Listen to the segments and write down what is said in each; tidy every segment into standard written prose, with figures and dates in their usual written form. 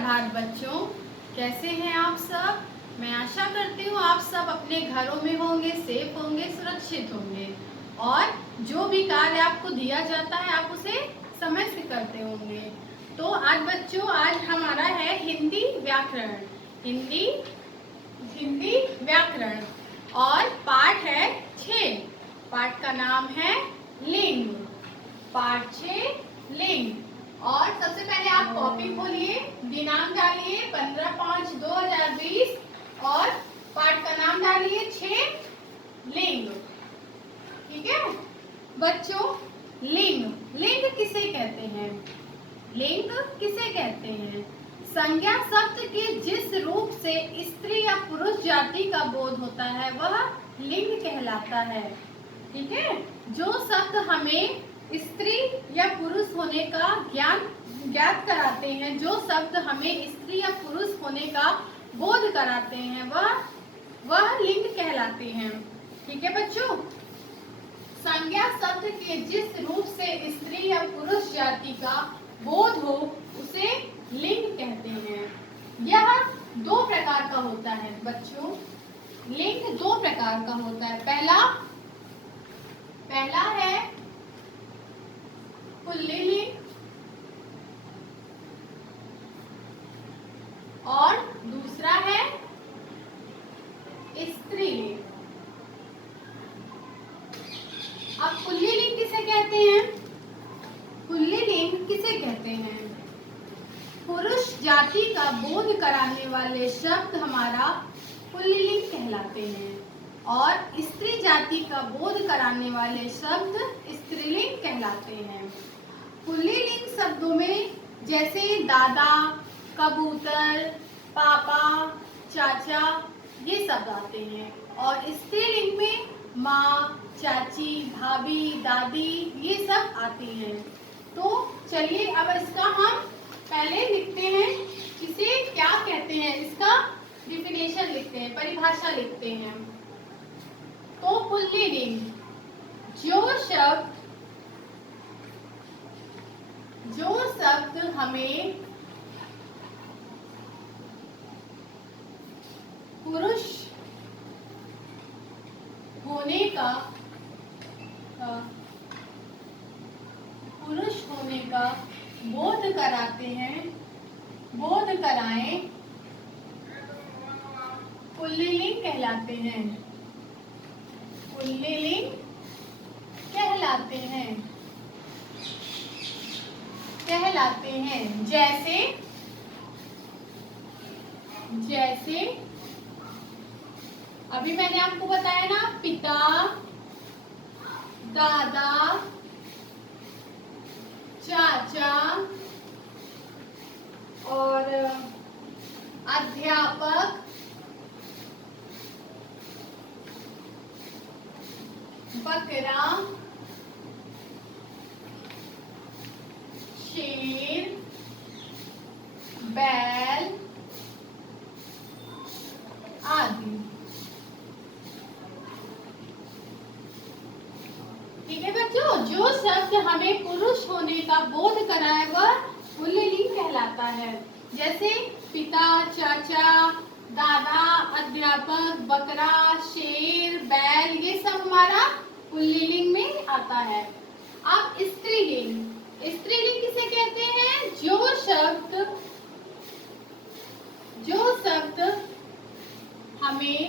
सुप्रभात बच्चों, कैसे हैं आप सब। मैं आशा करती हूँ आप सब अपने घरों में होंगे, सेफ होंगे, सुरक्षित होंगे और जो भी कार्य आपको दिया जाता है आप उसे समय से करते होंगे। तो आज बच्चों, आज हमारा है हिंदी व्याकरण। हिंदी हिंदी व्याकरण और पाठ है 6। पाठ का नाम है लिंग। पाठ 6 लिंग। और सबसे पहले आप कॉपी खोलिए, दिनांक डालिए 15/5/2020 और पाठ का नाम डालिए 6 लिंग। ठीक है बच्चों, लिंग लिंग किसे कहते हैं? लिंग किसे कहते हैं? संज्ञा शब्द के जिस रूप से स्त्री या पुरुष जाति का बोध होता है वह लिंग कहलाता है। ठीक है, जो शब्द हमें स्त्री या पुरुष होने का ज्ञात कराते हैं, जो शब्द हमें स्त्री या पुरुष होने का बोध कराते हैं वह लिंग कहलाते हैं। ठीक है बच्चों, संज्ञा शब्द के जिस रूप से स्त्री या पुरुष जाति का बोध हो उसे लिंग कहते हैं। यह 2 प्रकार का होता है बच्चों। लिंग 2 प्रकार का होता है। पहला है पुल्लिंग और दूसरा है स्त्रीलिंग। अब पुल्लिंग किसे कहते हैं? पुल्लिंग किसे कहते हैं? पुरुष जाति का बोध कराने वाले शब्द हमारा पुल्लिंग कहलाते हैं और स्त्री जाति का बोध कराने वाले शब्द स्त्रीलिंग कहलाते हैं। पुल्लिंग शब्दों में जैसे दादा, कबूतर, पापा, चाचा ये शब्द आते हैं और स्त्रीलिंग में माँ, चाची, भाभी, दादी ये सब आती हैं। तो चलिए अब इसका हम पहले लिखते हैं, इसे क्या कहते हैं, इसका डिफिनेशन लिखते हैं, परिभाषा लिखते हैं। तो पुल्लिंग जो शब्द हमें पुरुष होने का बोध कराते हैं, बोध कराएं, पुल्लिंग कहलाते हैं। पुल्लिंग कहलाते हैं। जैसे अभी मैंने आपको बताया ना, पिता, दादा, चाचा और अध्यापक, बकरा, शेर, बैल आदि। ठीक है बच्चों, जो शब्द हमें पुरुष होने का बोध कराए वह पुल्लिंग कहलाता है। जैसे पिता, चाचा, दादा, अध्यापक, बकरा, शेर, बैल ये सब हमारा पुल्लिंग में आता है। अब स्त्रीलिंग किसे कहते हैं? जो शब्द हमें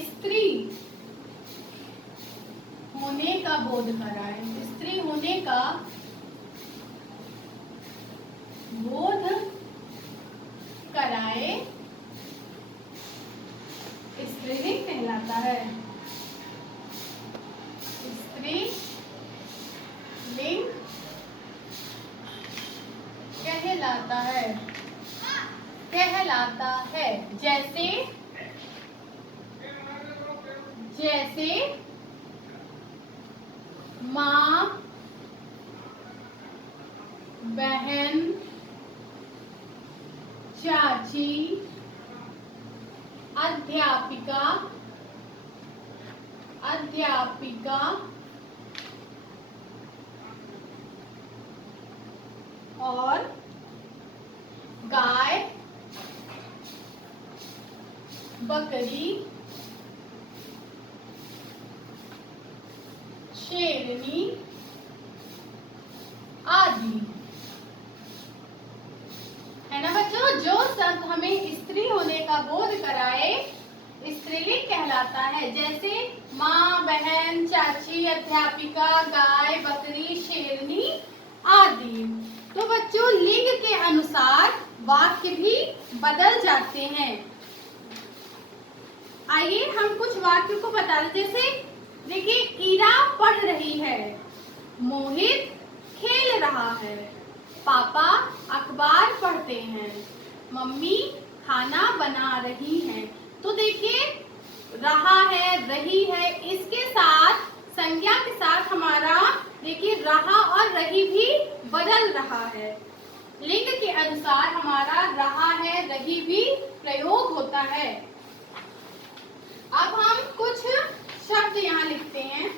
स्त्री होने का बोध कराए, स्त्री होने का बोध कराए, स्त्रीलिंग कहलाता है। स्त्रीलिंग कहलाता है। जैसे माँ, बहन, चाची, अध्यापिका, और गाय, बकरी, शेरनी आदि। है ना बच्चों, जो शब्द हमें स्त्री होने का बोध कराए स्त्रीलिंग कहलाता है। जैसे माँ, बहन, चाची, अध्यापिका, गाय, बकरी, शेरनी आदि। तो बच्चों लिंग के अनुसार वाक्य भी बदल जाते हैं। आइए हम कुछ वाक्यों को बता दें। जैसे देखिए, ईरा पढ़ रही है, मोहित खेल रहा है, पापा अखबार पढ़ते हैं, मम्मी खाना बना रही हैं। तो देखिए, रहा है, रही है, इसके साथ संज्ञा के साथ हमारा देखिए रहा और रही भी बदल रहा है। लिंग के अनुसार हमारा रहा है, रही भी प्रयोग होता है। अब हम कुछ शब्द यहाँ लिखते हैं।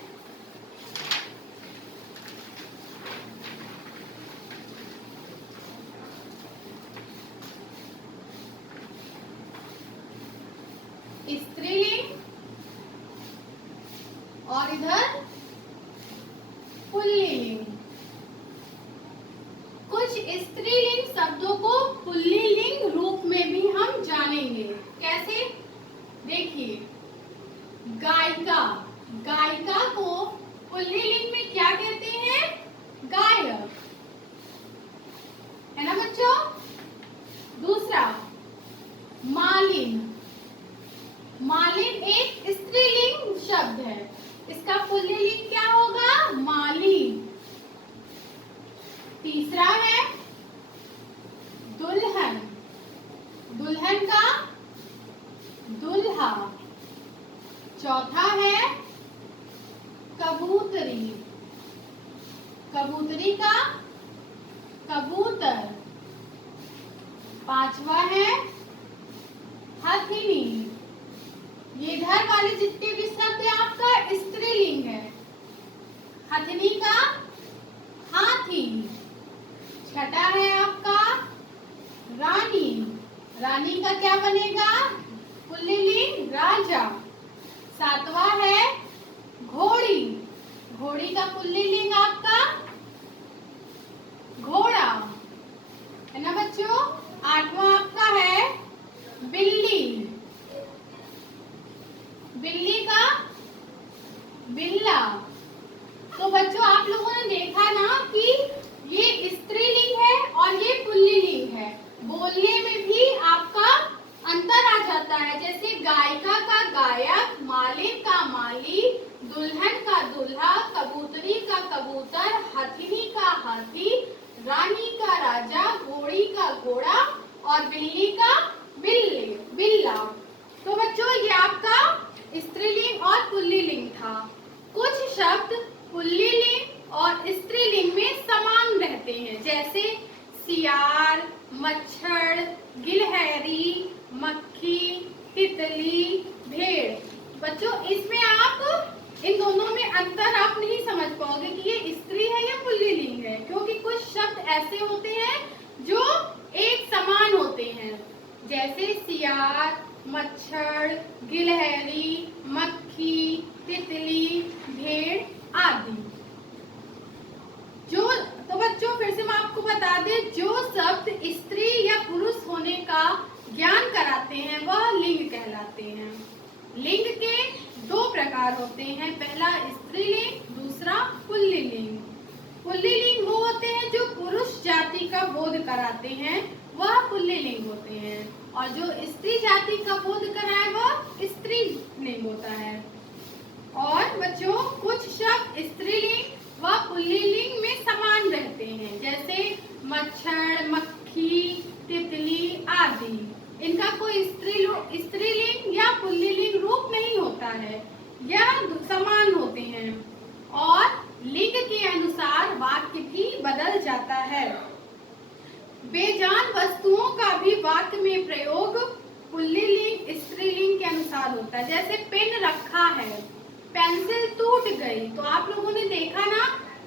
स्त्रीलिंग और इधर पुल्लिंग। कुछ स्त्रीलिंग शब्दों को पुल्लिंग रूप में भी हम जानेंगे। कैसे? देखिए, गायिका, गायिका को पुल्लिंग में क्या कहते हैं? गायक। है ना बच्चों? दूसरा, मालिन। मालिन एक स्त्रीलिंग शब्द है, इसका पुल्लिंग क्या होगा? माली। तीसरा है दुल्हन, दुल्हन का दुल्हा। चौथा है कबूतरी, कबूतरी का कबूतर। पांचवा है हथिनी। ये इधर वाले जितने भी शब्द है आपका स्त्रीलिंग है। हथिनी का हाथी। छठा है आपका रानी, रानी का क्या बनेगा? पुल्लिंग राजा। सातवां है घोड़ी, घोड़ी का पुल्लिंग आपका घोड़ा। है ना बच्चों? आठवां आपका है बिल्ली, बिल्ली का बिल्ला। तो बच्चों आप लोगों ने देखा ना कि ये स्त्रीलिंग है और ये पुल्लिंग है। बोलने में भी आपका अंतर आ जाता है। जैसे गायिका का गायक, मालिन का माली, दुल्हन का दूल्हा, कबूतरी का कबूतर, हथिनी का हाथी, रानी का राजा, घोड़ी का घोड़ा और बिल्ली का बिल्ला। तो बच्चों ये आपका स्त्रीलिंग और पुल्लिंग था। कुछ शब्द पुल्लिंग और स्त्रीलिंग में समान रहते हैं। जैसे सियार, मच्छर, गिलहरी, मक्खी, तितली, भेड़। बच्चों इसमें आप इन दोनों में अंतर आप नहीं समझ पाओगे कि ये स्त्री है या पुल्लिंग है, क्योंकि कुछ शब्द ऐसे होते हैं जो एक समान होते हैं। जैसे सियार, मच्छर, गिलहरी, मक्खी, तितली, भेड़ आदि। जो तो बच्चों फिर से मैं आपको बता दें, जो शब्द स्त्री या पुरुष होने का ज्ञान कराते हैं वह लिंग कहलाते हैं। लिंग के दो प्रकार होते हैं, पहला स्त्रीलिंग, दूसरा पुल्लिंग। पुल्लिंग वो होते हैं जो पुरुष जाति का बोध कराते हैं, वह पुल्लिंग होते हैं, और जो स्त्री जाति का बोध कराए वह स्त्रीलिंग होता है। और बच्चों कुछ शब्द स्त्रीलिंग व पुल्लिंग में समान रहते हैं। जैसे मच्छर, मक्खी, तितली आदि। इनका कोई स्त्रीलिंग या पुल्लिंग रूप नहीं होता है, यह समान होते हैं। और लिंग के अनुसार वाक्य भी बदल जाता है। बेजान वस्तुओं का भी वाक्य में प्रयोग पुल्लिंग स्त्रीलिंग के अनुसार होता है। जैसे पेन रखा है, पेंसिल टूट गई। तो आप लोगों ने देखा ना,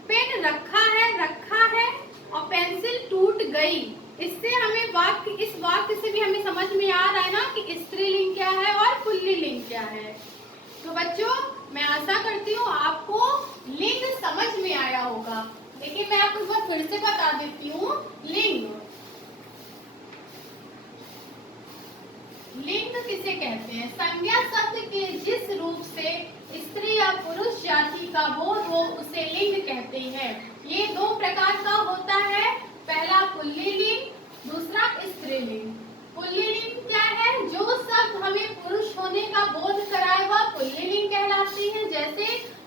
पेन रखा है और पेंसिल टूट गई। इससे हमें वाक्य, इस वाक्य से भी हमें समझ में आ रहा है ना कि स्त्रीलिंग क्या है और पुल्लिंग क्या है। तो बच्चों मैं आशा करती हूँ आपको लिंग समझ में आया होगा। देखिए मैं आपको एक बार फिर से बता देती हूँ। लिंग किसे कहते हैं? संज्ञा शब्द के जिस रूप से स्त्री या पुरुष जाति का बोध हो उसे लिंग कहते हैं। ये दो प्रकार का होता है, पहला पुल्लिंग, दूसरा स्त्रीलिंग। पुल्लिंग क्या है? जो शब्द हमें पुरुष होने का बोध कराए वह पुल्लिंग कहलाती है, जैसे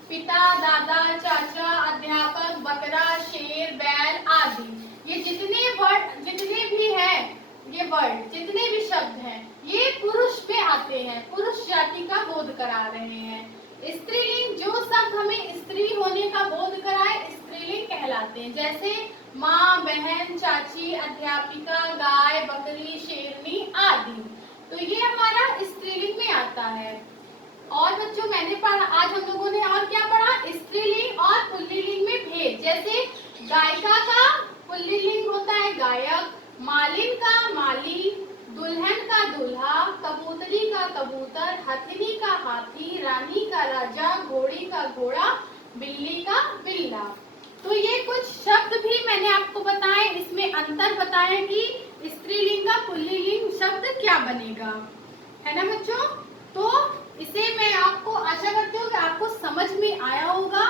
पिता, दादा, चाचा, अध्यापक, बकरा, शेर, बैल आदि। ये जितने भी है, ये वर्ड जितने भी शब्द हैं ये पुरुष पे आते हैं, पुरुष जाति का बोध करा रहे हैं। स्त्रीलिंग जो शब्द हमें स्त्री होने का बोध कराए स्त्रीलिंग कहलाते हैं, जैसे माँ, बहन, चाची, अध्यापिका, गाय, बकरी, शेरनी आदि। तो ये हमारा स्त्रीलिंग में आता है। और बच्चों मैंने पढ़ा, आज हम लोगों ने और क्या पढ़ा? स्त्रीलिंग और पुल्लिंग में भेद। जैसे गायिका का पुल्लिंग होता है गायक, मालिन का माली, दुल्हन का दूल्हा, कबूतरी का कबूतर, हथिनी का हाथी, रानी का राजा, घोड़ी का घोड़ा, बिल्ली का बिल्ला। तो ये कुछ शब्द भी मैंने आपको बताए, इसमें अंतर बताया कि स्त्रीलिंग का पुल्लिंग शब्द क्या बनेगा, है ना बच्चों? तो इसे मैं आपको आशा करती हूँ कि आपको समझ में आया होगा।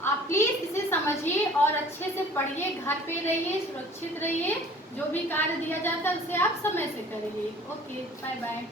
आप प्लीज इसे समझिए और अच्छे से पढ़िए, घर पे रहिए, सुरक्षित रहिए। जो भी कार्य दिया जाता है उसे आप समय से करिए। Okay, bye bye.